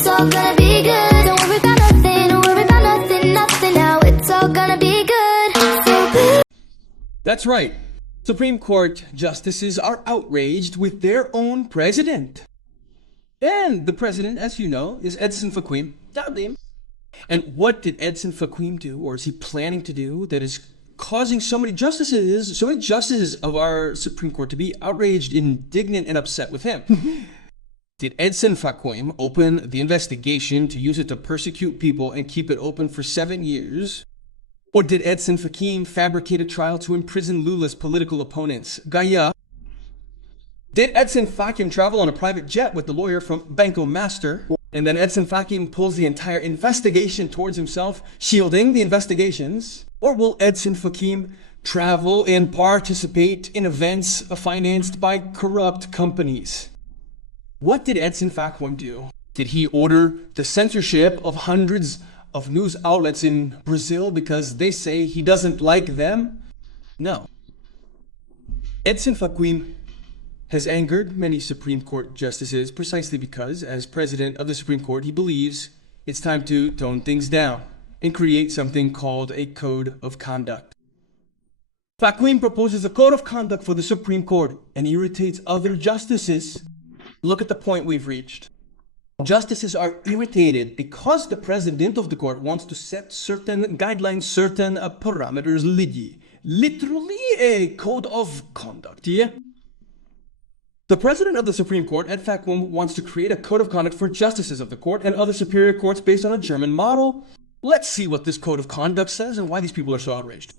it's all gonna be good. Don't worry about nothing, don't worry about nothing, nothing now. It's all gonna be good. So good. That's right. Supreme Court justices are outraged with their own president. And the president, as you know, is Edson Fachin. And what did Edson Fachin do, or is he planning to do, that is causing so many justices of our Supreme Court to be outraged, indignant, and upset with him? Did Edson Fachin open the investigation to use it to persecute people and keep it open for 7 years? Or did Edson Fachin fabricate a trial to imprison Lula's political opponents? Gaya. Did Edson Fachin travel on a private jet with the lawyer from Banco Master? And then Edson Fachin pulls the entire investigation towards himself, shielding the investigations? Or will Edson Fachin travel and participate in events financed by corrupt companies? What did Edson Fachin do? Did he order the censorship of hundreds of news outlets in Brazil because they say he doesn't like them? No. Edson Fachin has angered many Supreme Court justices precisely because, as president of the Supreme Court, he believes it's time to tone things down and create something called a code of conduct. Fachin proposes a code of conduct for the Supreme Court and irritates other justices. Look at the point we've reached. Justices are irritated because the president of the court wants to set certain guidelines, certain parameters, literally a code of conduct, yeah? The president of the Supreme Court, Ed Fachin, wants to create a code of conduct for justices of the court and other superior courts based on a German model. Let's see what this code of conduct says and why these people are so outraged.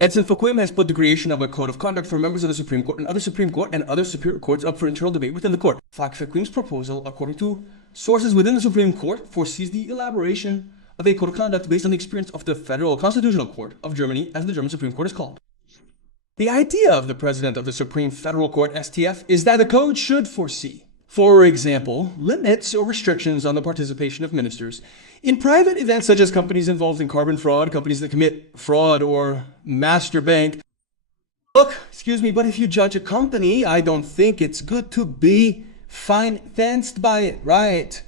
Edson Fachin has put the creation of a code of conduct for members of the Supreme Court and other Supreme Court and other superior courts up for internal debate within the court. Fachin's proposal, according to sources within the Supreme Court, foresees the elaboration of a code of conduct based on the experience of the Federal Constitutional Court of Germany, as the German Supreme Court is called. The idea of the President of the Supreme Federal Court, STF, is that the code should foresee, for example, limits or restrictions on the participation of ministers in private events such as companies involved in carbon fraud, companies that commit fraud or master bank. Look, excuse me, but if you judge a company, I don't think it's good to be financed by it, right?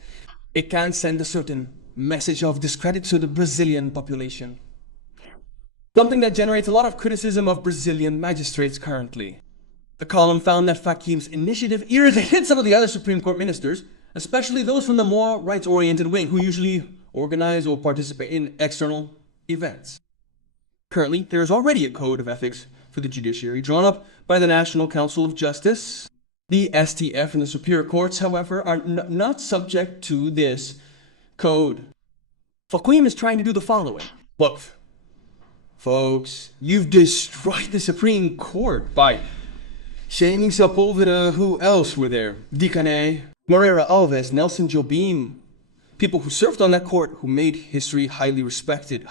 It can send a certain message of discredit to the Brazilian population. Something that generates a lot of criticism of Brazilian magistrates currently. The column found that Fachin's initiative irritated some of the other Supreme Court ministers, especially those from the more rights-oriented wing who usually organize or participate in external events. Currently, there is already a code of ethics for the judiciary drawn up by the National Council of Justice. The STF and the superior courts, however, are not subject to this code. Fachin is trying to do the following. Look, folks, you've destroyed the Supreme Court by shaming Sepulveda. Who else were there? Dicanay, Moreira Alves, Nelson Jobim. People who served on that court, who made history highly respected.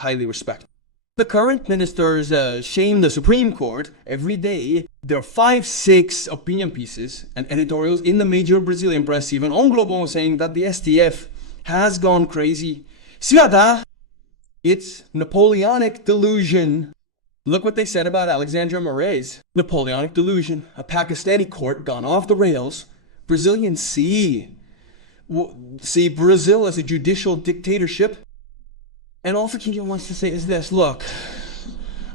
The current ministers shame the Supreme Court every day. There are 5-6 opinion pieces and editorials in the major Brazilian press, even on Globo, saying that the STF has gone crazy. Ciudad. It's Napoleonic delusion. Look what they said about Alexandra Moraes. Napoleonic delusion. A Pakistani court gone off the rails. Brazilians see Brazil as a judicial dictatorship. And all Fachin wants to say is this. Look,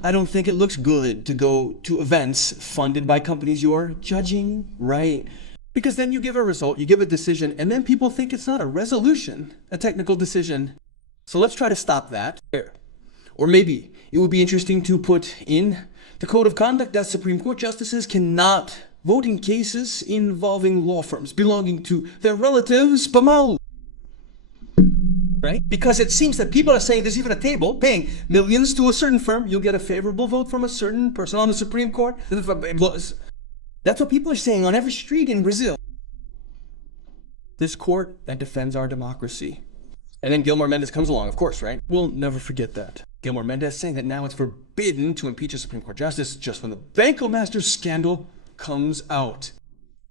I don't think it looks good to go to events funded by companies you're judging, right? Because then you give a result, you give a decision, and then people think it's not a resolution, a technical decision. So let's try to stop that. Or maybe it would be interesting to put in the code of conduct that Supreme Court justices cannot vote in cases involving law firms belonging to their relatives, Pamal. Right? Because it seems that people are saying there's even a table paying millions to a certain firm. You'll get a favorable vote from a certain person on the Supreme Court. That's what people are saying on every street in Brazil. This court that defends our democracy. And then Gilmore Mendes comes along, of course, right? We'll never forget that. Gilmore Mendes saying that now it's forbidden to impeach a Supreme Court justice just when the Banco Master scandal comes out.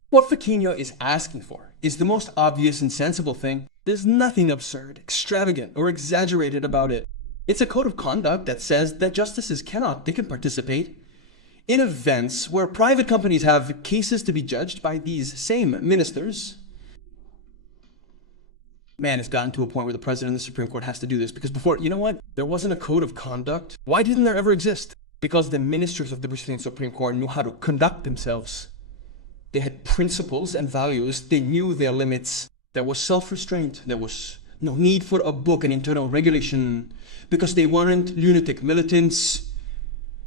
What Fachin is asking for is the most obvious and sensible thing. There's nothing absurd, extravagant, or exaggerated about it. It's a code of conduct that says that justices can participate in events where private companies have cases to be judged by these same ministers. Man, it's gotten to a point where the president of the Supreme Court has to do this because before, you know what? There wasn't a code of conduct. Why didn't there ever exist? Because the ministers of the Brazilian Supreme Court knew how to conduct themselves. They had principles and values. They knew their limits. There was self-restraint. There was no need for a book and internal regulation because they weren't lunatic militants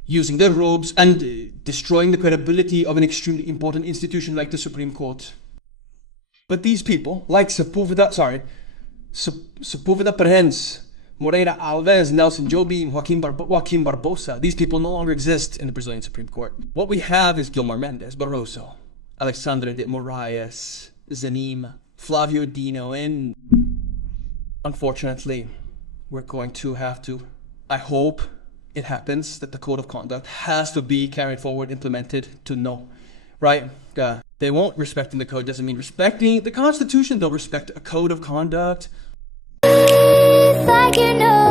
using their robes and destroying the credibility of an extremely important institution like the Supreme Court. But these people, like Sepúlveda Perhens, Moreira Alves, Nelson Jobim, Joaquim Barbosa, these people no longer exist in the Brazilian Supreme Court. What we have is Gilmar Mendes, Barroso, Alexandre de Moraes, Zanim, Flavio Dino, and unfortunately, we're going to have to, I hope it happens, that the code of conduct has to be carried forward, implemented to know, right? They won't respecting the code doesn't mean respecting the Constitution. They'll respect a code of conduct. It's like you know